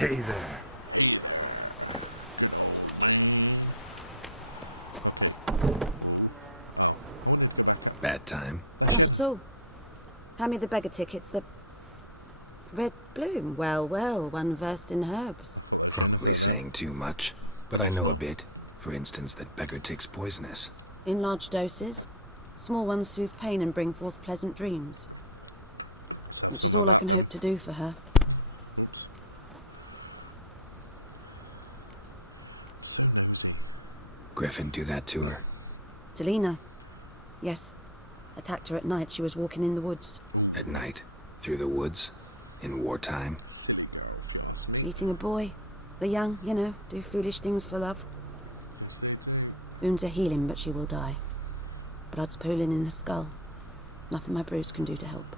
Hey there. Bad time? Not at all. Hand me the beggar tickets, the... Red bloom. Well, one versed in herbs. Probably saying too much, but I know a bit. For instance, that beggar tick's poisonous. In large doses. Small ones soothe pain and bring forth pleasant dreams. Which is all I can hope to do for her. Griffin do that to her? To Lena. Yes. Attacked her at night. She was walking in the woods. At night? Through the woods? In wartime? Meeting a boy. The young, you know, do foolish things for love. Wounds are healing, but she will die. Blood's pooling in her skull. Nothing my brews can do to help.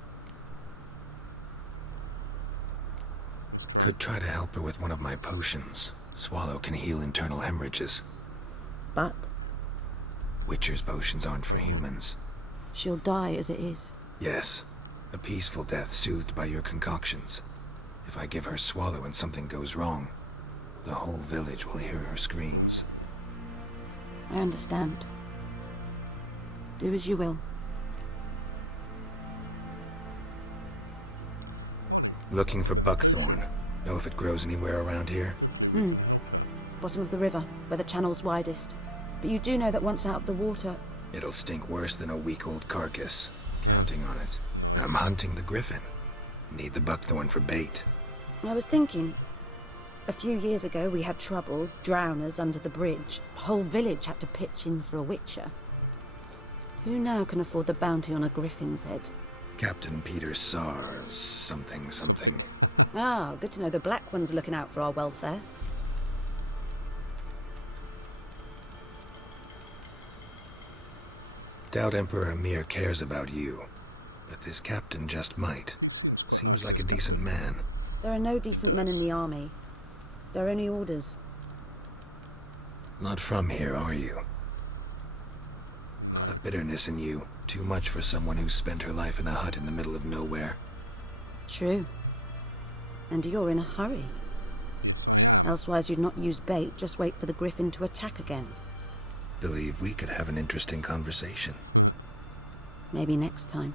Could try to help her with one of my potions. Swallow can heal internal hemorrhages. But? Witcher's potions aren't for humans. She'll die as it is. Yes. A peaceful death soothed by your concoctions. If I give her Swallow and something goes wrong, the whole village will hear her screams. I understand. Do as you will. Looking for buckthorn. Know if it grows anywhere around here? Bottom of the river, where the channel's widest. But you do know that once out of the water... It'll stink worse than a week-old carcass. Counting on it. I'm hunting the griffin. Need the buckthorn for bait. I was thinking... A few years ago we had trouble, drowners under the bridge. The whole village had to pitch in for a witcher. Who now can afford the bounty on a griffin's head? Captain Peter Sars, something. Ah, good to know the Black One's looking out for our welfare. Doubt Emperor Emir cares about you, but this captain just might. Seems like a decent man. There are no decent men in the army. They're only orders. Not from here, are you? A lot of bitterness in you. Too much for someone who's spent her life in a hut in the middle of nowhere. True. And you're in a hurry. Elsewise you'd not use bait, just wait for the griffin to attack again. Believe we could have an interesting conversation. Maybe next time.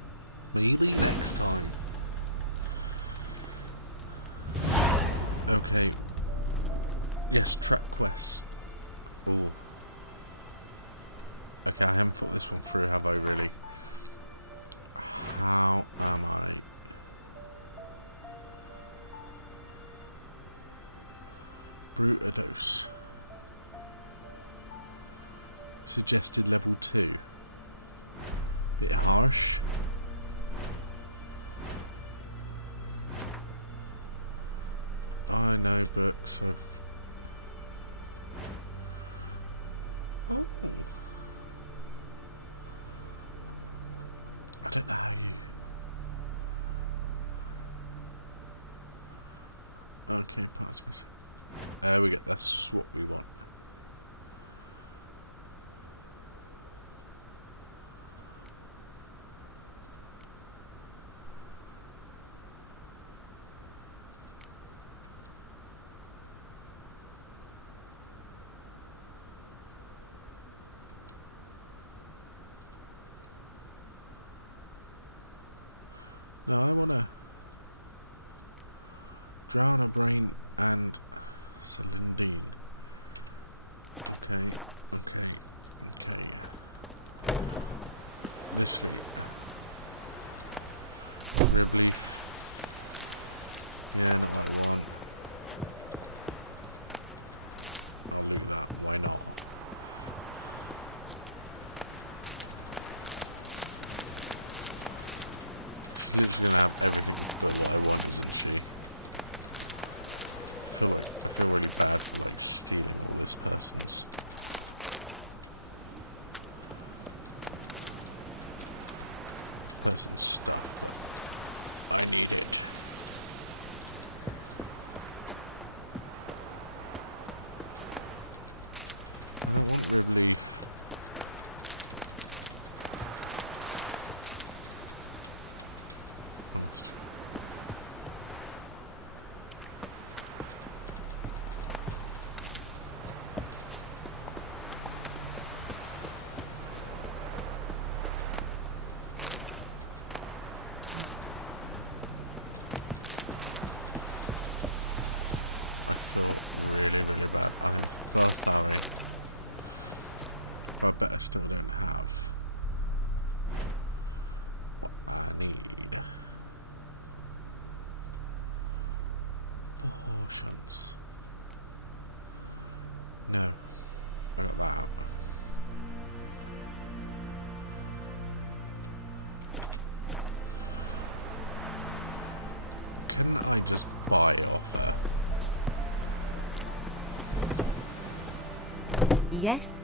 Yes?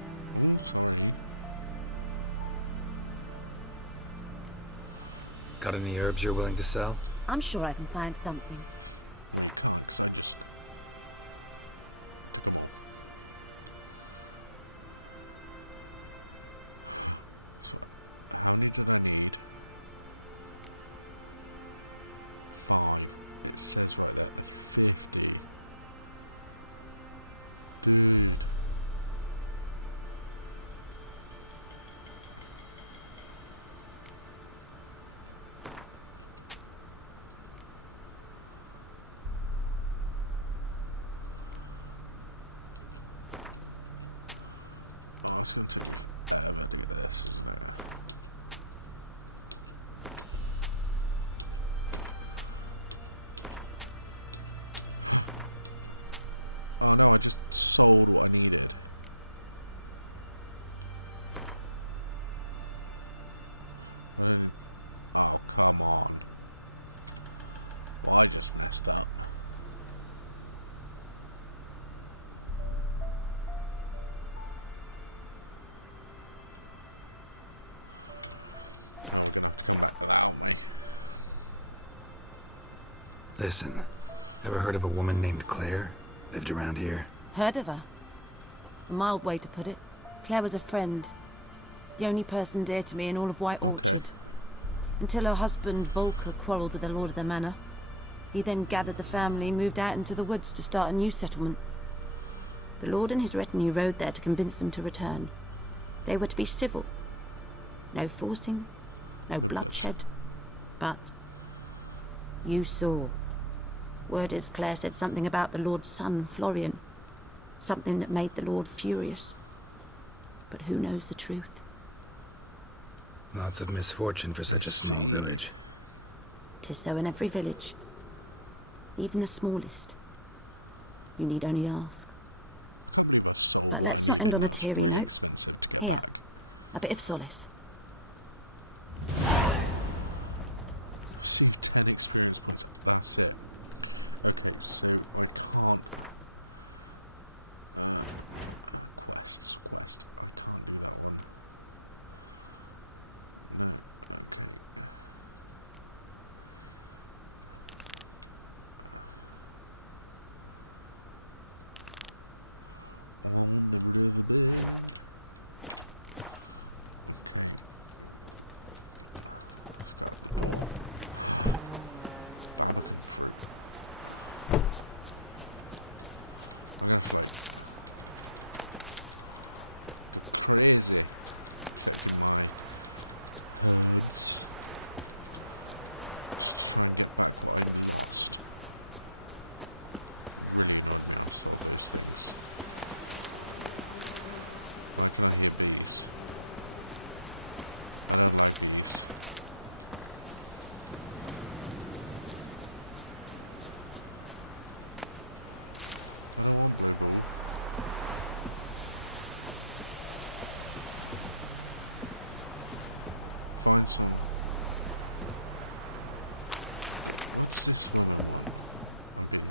Got any herbs you're willing to sell? I'm sure I can find something. Listen, ever heard of a woman named Claire? Lived around here? Heard of her? A mild way to put it. Claire was a friend. The only person dear to me in all of White Orchard. Until her husband, Volker, quarrelled with the lord of the manor. He then gathered the family, moved out into the woods to start a new settlement. The lord and his retinue rode there to convince them to return. They were to be civil. No forcing, no bloodshed. But you saw. Word is Claire said something about the Lord's son, Florian. Something that made the Lord furious. But who knows the truth? Lots of misfortune for such a small village. 'Tis so in every village. Even the smallest. You need only ask. But let's not end on a teary note. Here, a bit of solace.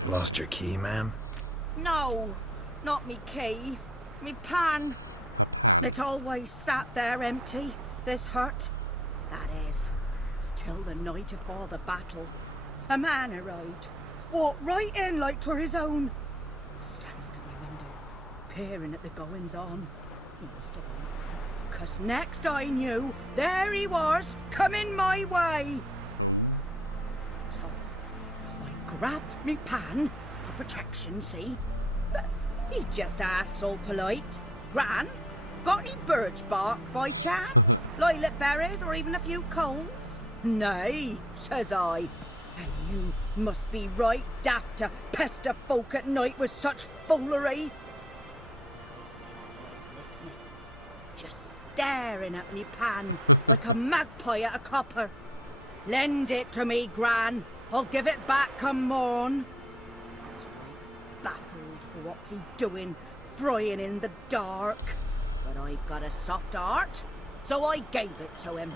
Lost your key, ma'am? No, not me key. Me pan. It's always sat there empty, this hut. That is, till the night afore the battle. A man arrived, walked right in like 'twere his own. Standing at my window, peering at the goings-on. He must have known, 'cause next I knew, there he was, coming my way. So I grabbed me pan for protection, see? But he just asks all polite, "Gran, got any birch bark by chance? Lilac berries or even a few coals?" "Nay," says I. "And you must be right daft to pester folk at night with such foolery." I sees him listening, just staring at me pan like a magpie at a copper. "Lend it to me, Gran. I'll give it back come morn." I was right baffled for what's he doing, frying in the dark. But I've got a soft heart, so I gave it to him.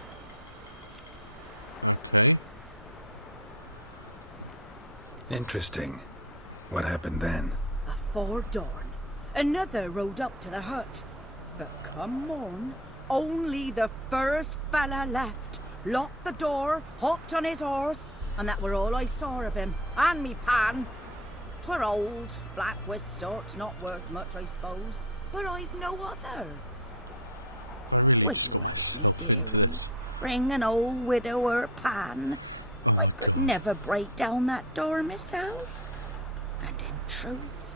Interesting. What happened then? Afore dawn, another rode up to the hut. But come on, only the first fella left. Locked the door, hopped on his horse, and that were all I saw of him. And me pan. 'Twere old, black with soot, not worth much, I suppose. But I've no other. Will you help me, dearie? Bring an old widower pan. I could never break down that door myself. And in truth,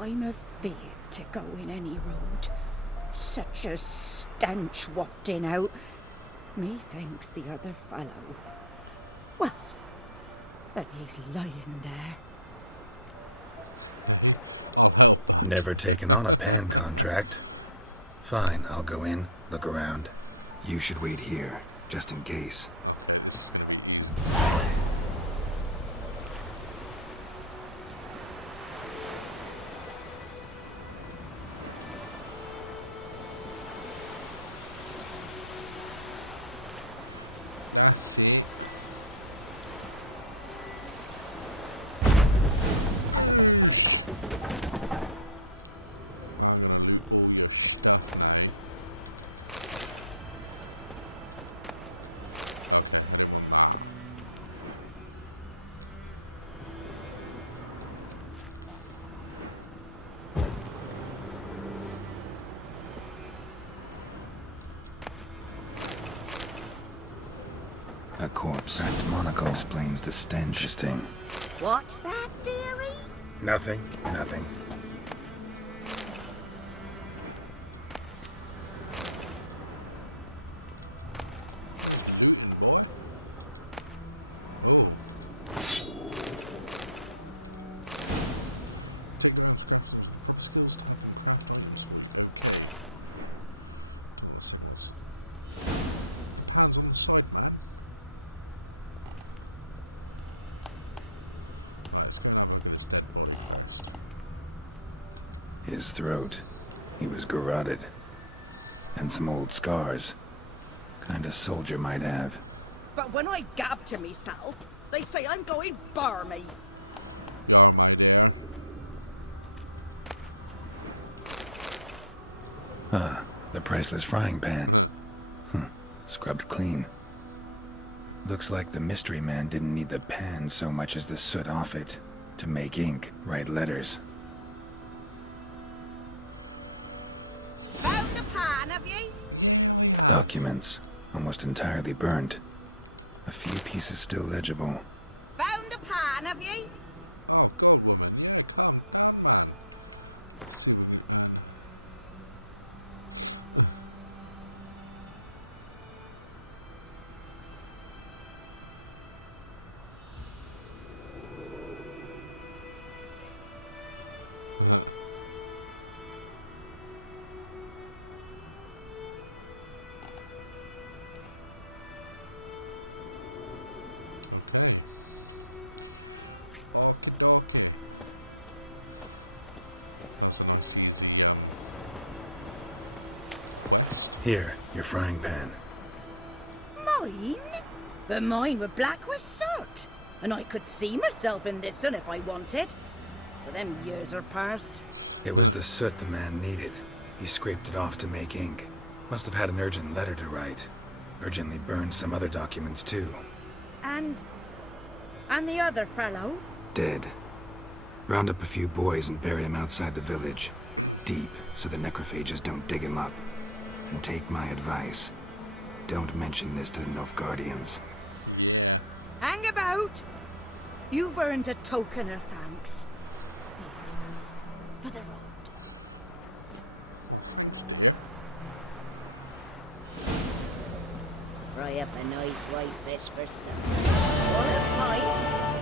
I'm afeard to go in any road. Such a stench wafting out. Methinks the other fellow, well, that he's lying there. Never taken on a pan contract. Fine, I'll go in, look around. You should wait here, just in case. A corpse wrapped monocle explains the stench. Interesting. What's that, dearie? Nothing. His throat. He was garroted. And some old scars. Kind of soldier might have. But when I gab to myself, they say I'm going barmy. Ah, the priceless frying pan. Scrubbed clean. Looks like the mystery man didn't need the pan so much as the soot off it. To make ink, write letters. Found the pan, have ye? Documents, almost entirely burnt. A few pieces still legible. Found the pan, have ye? Here, your frying pan. Mine? But mine were black with soot. And I could see myself in this one if I wanted. But them years are past. It was the soot the man needed. He scraped it off to make ink. Must have had an urgent letter to write. Urgently burned some other documents too. And the other fellow? Dead. Round up a few boys and bury him outside the village. Deep, so the necrophages don't dig him up. And take my advice. Don't mention this to the Nilfgaardians. Hang about! You've earned a token of thanks. Here, sonny, for the road. Fry up a nice white fish for supper. Or a pie.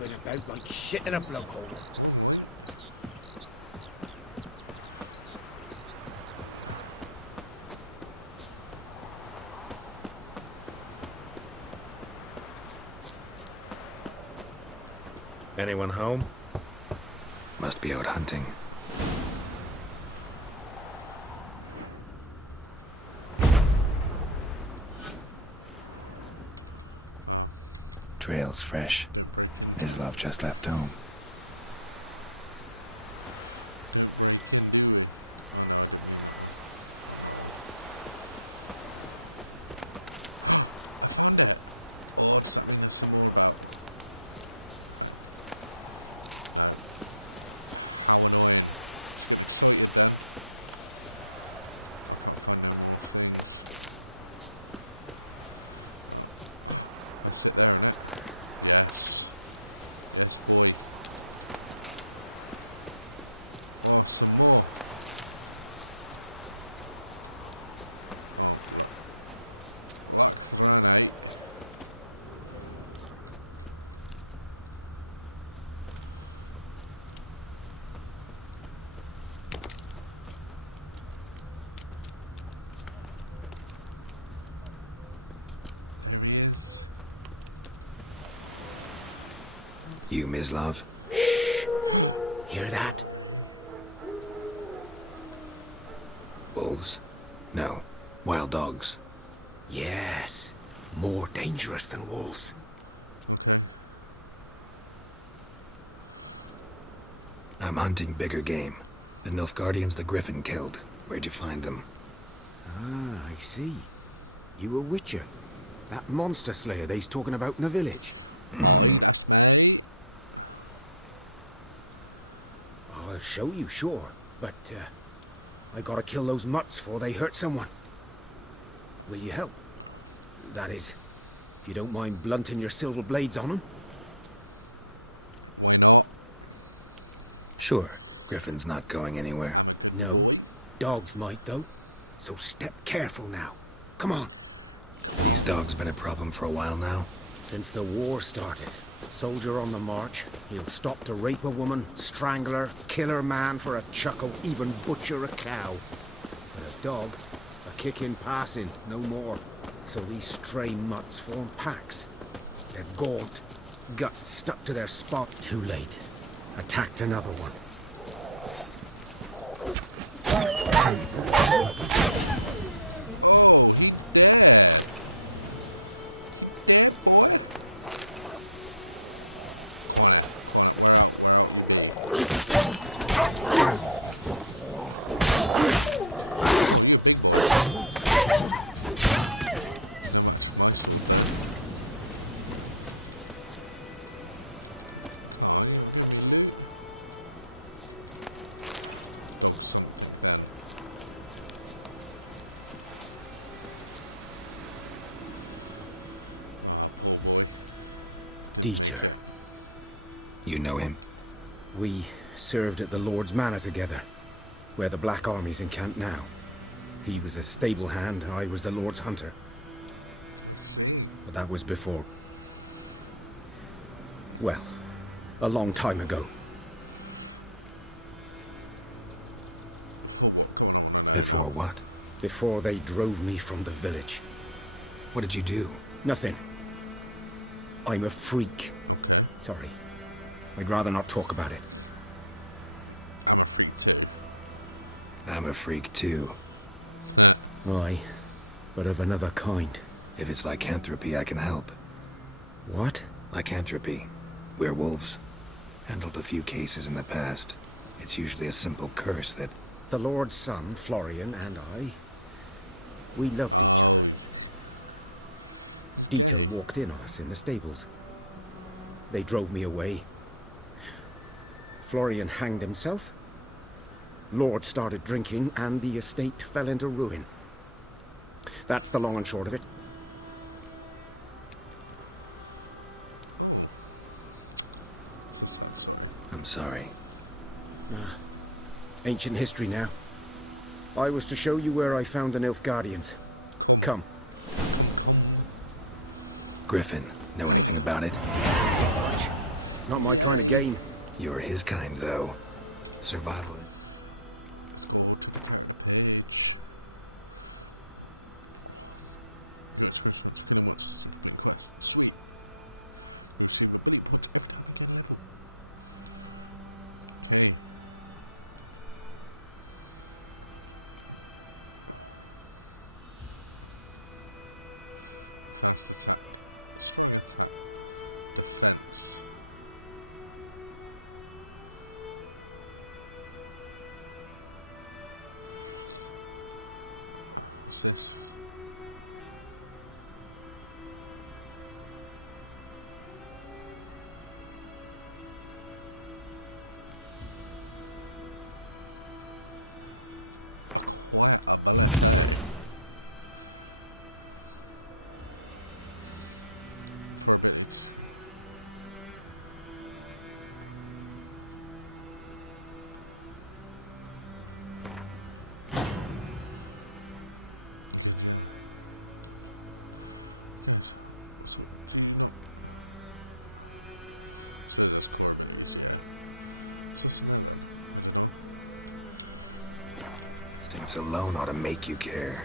bobbing about like shit in a blowhole. Anyone home? Must be out hunting. Trail's fresh. Mislav just left home. You, Mislav? Hear that? Wolves? No. Wild dogs. Yes. More dangerous than wolves. I'm hunting bigger game. The Nilfgaardians the Griffin killed. Where'd you find them? Ah, I see. You a witcher. That monster slayer they's talking about in the village. I'll show you, sure. But, I gotta kill those mutts before they hurt someone. Will you help? That is, if you don't mind blunting your silver blades on them. Sure. Griffin's not going anywhere. No. Dogs might, though. So step careful now. Come on. These dogs been a problem for a while now? Since the war started. Soldier on the march, he'll stop to rape a woman, strangle her, kill her man for a chuckle, even butcher a cow. But a dog, a kick in passing, no more. So these stray mutts form packs. They're gaunt, guts stuck to their spot. Too late. Attacked another one. Dieter. You know him? We served at the Lord's Manor together, where the Black Army's encamped now. He was a stable hand, I was the Lord's hunter. But that was before... well, a long time ago. Before what? Before they drove me from the village. What did you do? Nothing. I'm a freak. Sorry. I'd rather not talk about it. I'm a freak too. Aye, but of another kind. If it's lycanthropy, I can help. What? Lycanthropy. Werewolves. Handled a few cases in the past. It's usually a simple curse that... The Lord's son, Florian, and I... we loved each other. Dieter walked in on us in the stables. They drove me away. Florian hanged himself. Lord started drinking, and the estate fell into ruin. That's the long and short of it. I'm sorry. Ancient history now. I was to show you where I found the Nilfgaardians. Come. Griffin, know anything about it? Much. Not my kind of game. You're his kind, though. Survival. Stinks alone ought to make you care.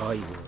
I will.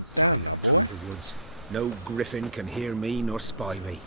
Silent through the woods. No griffin can hear me nor spy me.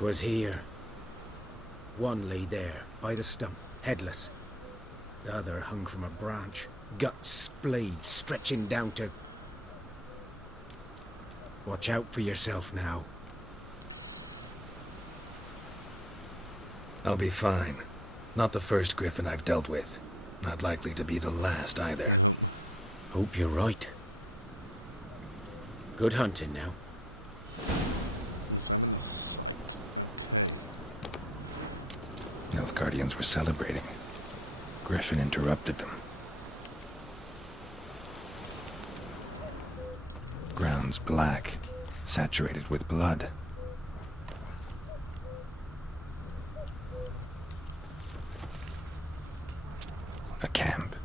Was here. One lay there, by the stump, headless. The other hung from a branch, gut splayed, stretching down to... Watch out for yourself now. I'll be fine. Not the first griffin I've dealt with. Not likely to be the last either. Hope you're right. Good hunting now. Guardians were celebrating. Griffin interrupted them. Ground's black, saturated with blood. A camp.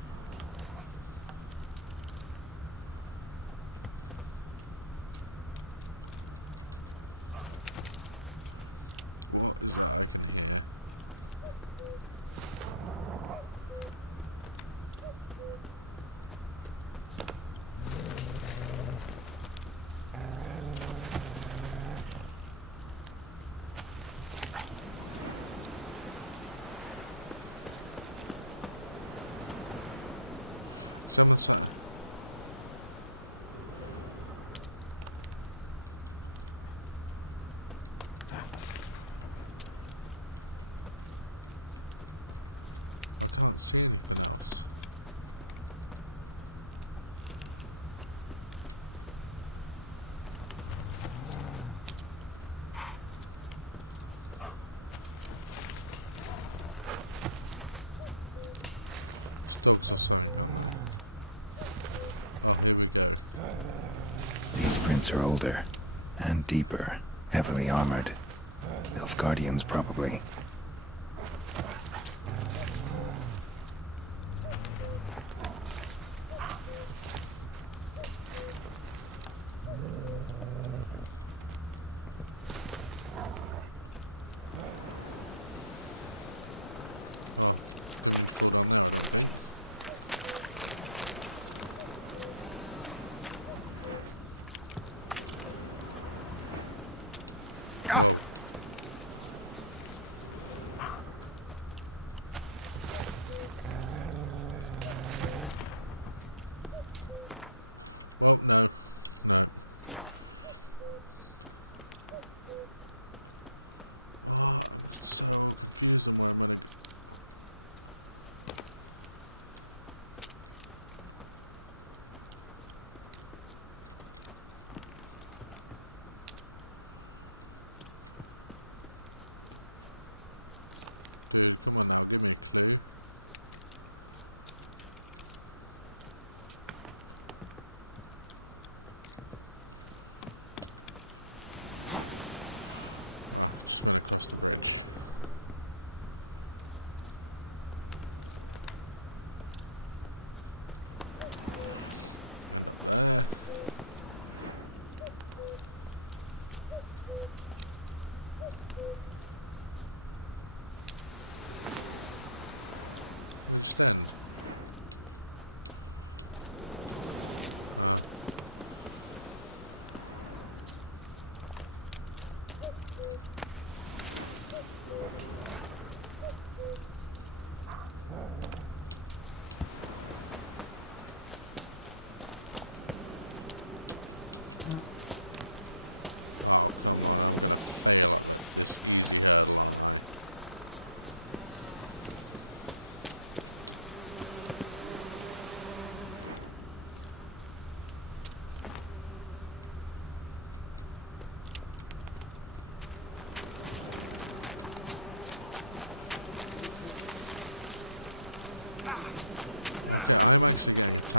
Footprints are older and deeper, heavily armored. Nilfgaardians, probably.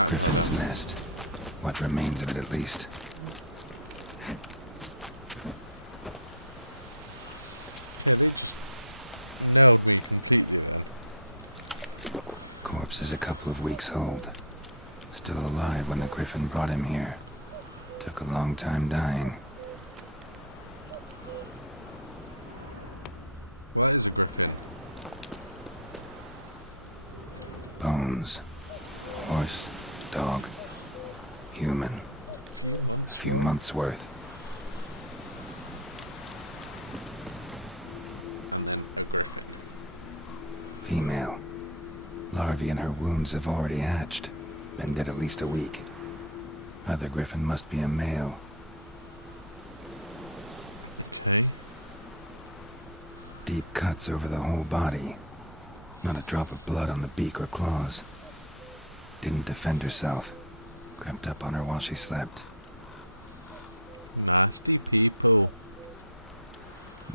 Griffin's nest. What remains of it, at least. Corpse is a couple of weeks old. Still alive when the Griffin brought him here. Took a long time dying. Bones. Horse, dog, human. A few months' worth. Female. Larvae in her wounds have already hatched. Been dead at least a week. Other Griffin must be a male. Deep cuts over the whole body. Not a drop of blood on the beak or claws. Didn't defend herself. Crept up on her while she slept.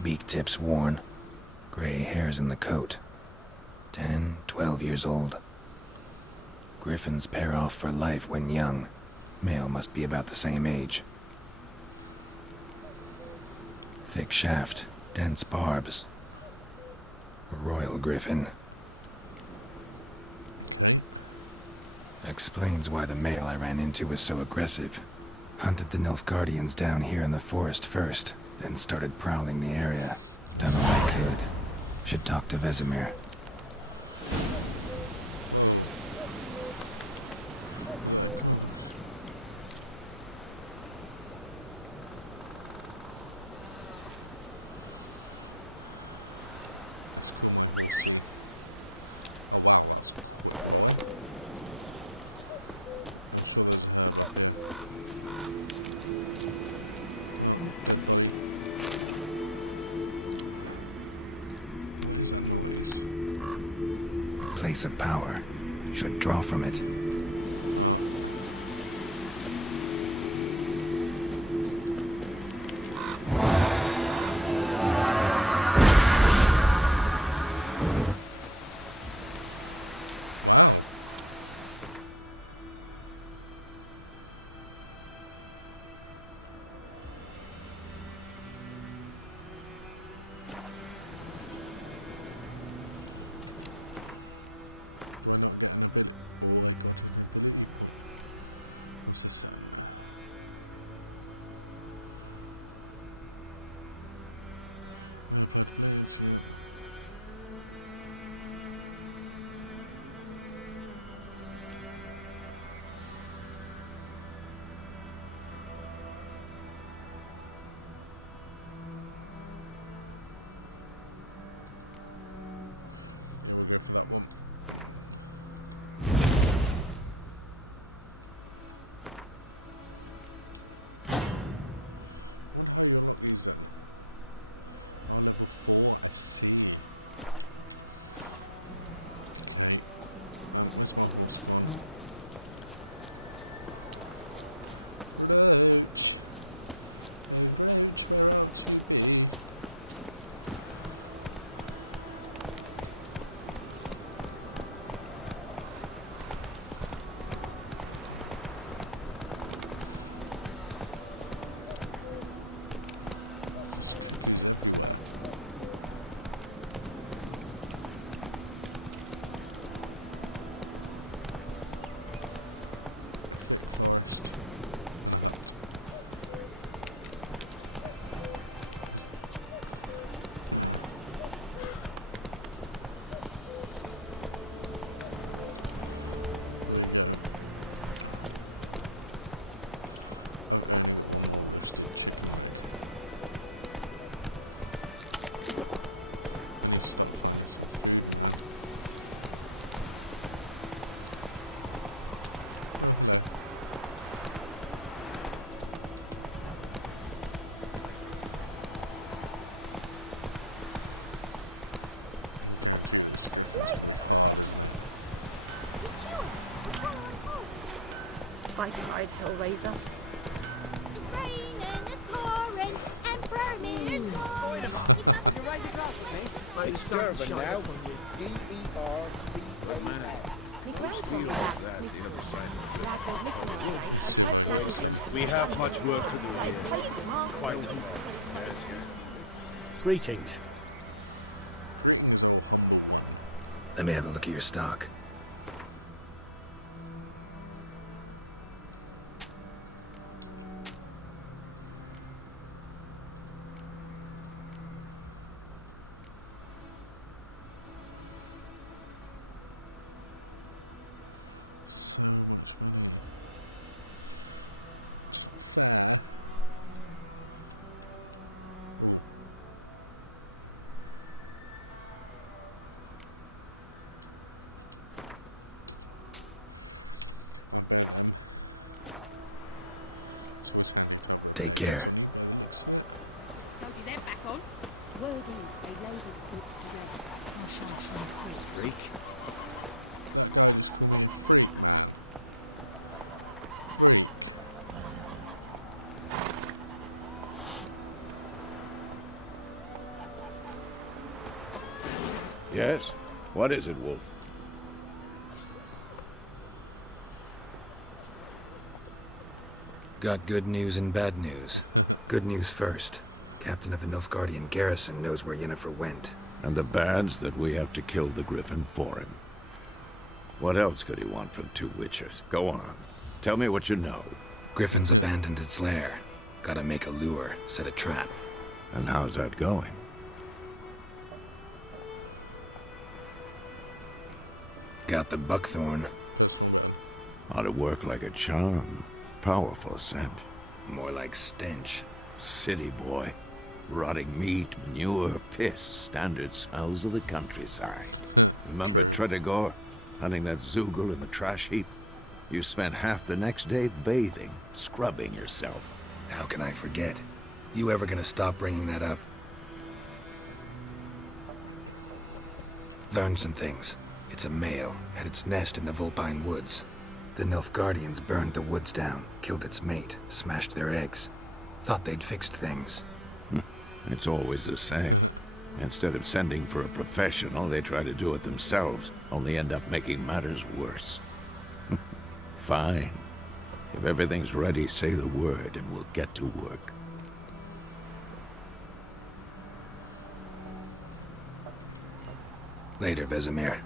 Beak tips worn. Gray hairs in the coat. 10, 12 years old. Griffins pair off for life when young. Male must be about the same age. Thick shaft, dense barbs. A royal griffin. Explains why the male I ran into was so aggressive. Hunted the Nilfgaardians down here in the forest first, then started prowling the area. Done all I could. Should talk to Vesemir. Place of power. Should draw from it. spiky-eyed hellraiser. It's raining, it's pouring, Emperor Miller's snoring. Will you raise a glass with me? It's Durban now. D-E-R-B-A-N. Me grandfather that's Blackboard missing out here, so hope that We have much work to do here. Quite a lot. Greetings. Let me have a look at your stock. Take care. So is that back on? Word is they laid his corpse to rest. Freak. Yes? What is it, Wolf? Got good news and bad news. Good news first. Captain of the Nilfgaardian garrison knows where Yennefer went. And the bad's that we have to kill the Griffin for him. What else could he want from two witchers? Go on. Tell me what you know. Griffin's abandoned its lair. Gotta make a lure, set a trap. And how's that going? Got the buckthorn. Ought to work like a charm. Powerful scent. More like stench. City boy. Rotting meat, manure, piss. Standard smells of the countryside. Remember Tredegor? Hunting that Zoogle in the trash heap? You spent half the next day bathing, scrubbing yourself. How can I forget? You ever gonna stop bringing that up? Learned some things. It's a male, had its nest in the Vulpine Woods. The Nilfgaardians burned the woods down, killed its mate, smashed their eggs. Thought they'd fixed things. It's always the same. Instead of sending for a professional, they try to do it themselves, only end up making matters worse. Fine. If everything's ready, say the word and we'll get to work. Later, Vesemir.